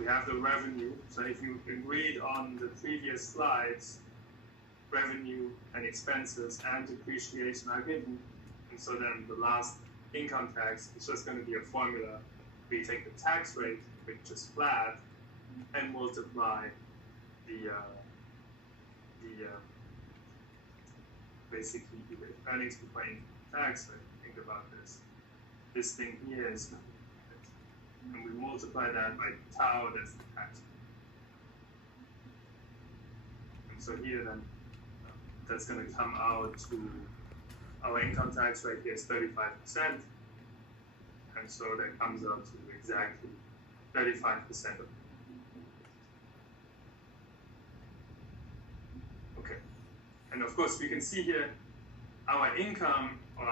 we have the revenue. So if you can read on the previous slides, revenue and expenses and depreciation are given. And so then the last income tax is just going to be a formula. We take the tax rate, which is flat, and multiply the basically the earnings before income tax rate. Think about this. This thing here is, and we multiply that by tau, that's the tax rate. And so here then, that's going to come out to, our income tax rate here is 35%, and so that comes out to exactly 35% of. Okay, and of course we can see here our income, or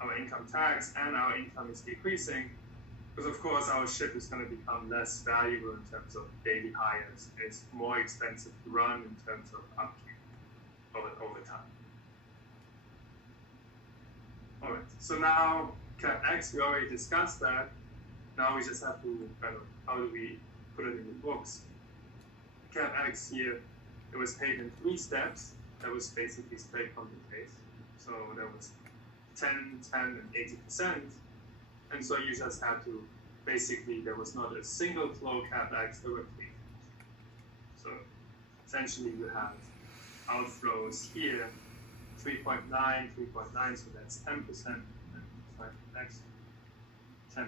our income tax and our income is decreasing, because of course our ship is going to become less valuable in terms of daily hires. It's more expensive to run in terms of upkeep over time. All right, so now CapEx, we already discussed that. Now we just have to kind of, how do we put it in the books? CapEx here, it was paid in 3 steps. That was basically straight from the case. So there was 10, 10, and 80%. And so you just had to, basically, there was not a single flow CapEx, there were 3. So essentially you have outflows here, 3.9, 3.9, so that's 10%. And next, 10%.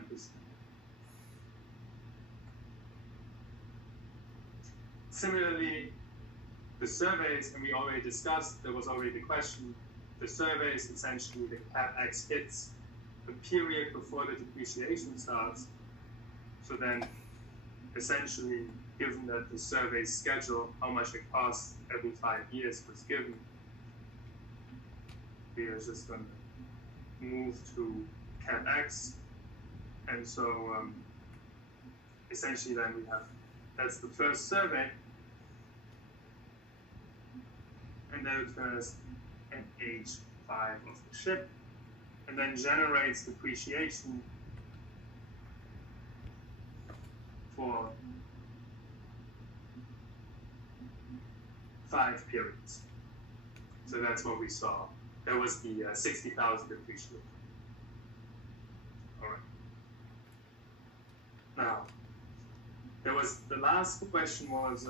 Similarly, the surveys, and we already discussed, there was already the question, the surveys, essentially the CapEx hits the period before the depreciation starts. So then, essentially, given that the survey schedule, how much it costs every 5 years was given, we are just going to move to CapEx. And so, essentially then we have, that's the first survey, and then it occurs at age 5 of the ship, and then generates depreciation for 5 periods. So that's what we saw. That was the 60,000 depreciation. All right. Now, there was the last question was,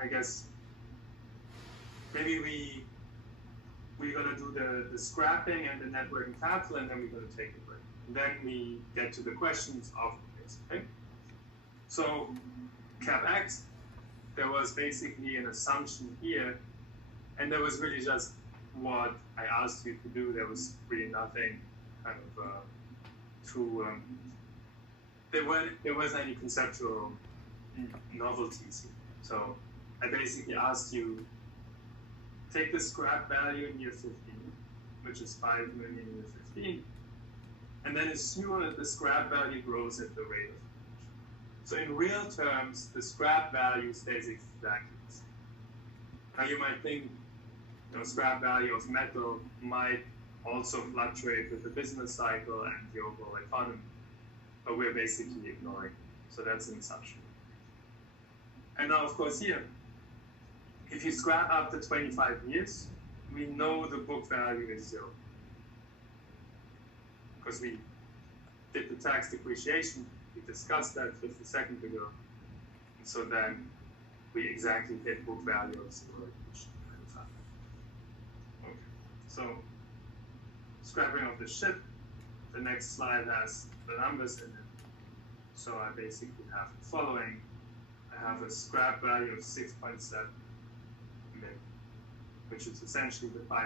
I guess, maybe we're gonna do the scrapping and the net working capital, and then we're gonna take a break. And then we get to the questions of this. Okay. So CapEx, there was basically an assumption here, and there was really just what I asked you to do. There was really nothing kind of there wasn't any conceptual novelties here. So I basically asked you, take the scrap value in year 15, which is 5 million in year 15, and then assume that the scrap value grows at the rate of inflation. So in real terms, the scrap value stays exactly the same. Now you might think, scrap value of metal might also fluctuate with the business cycle and the overall economy, but we're basically ignoring it. So that's an assumption. And now, of course, here, if you scrap after 25 years, we know the book value is 0. Because we did the tax depreciation, we discussed that just a second ago. And so then we exactly hit book value of 0. Okay, so scrapping of the ship, the next slide has the numbers in it. So I basically have the following. I have a scrap value of 6.7 million, which is essentially the 5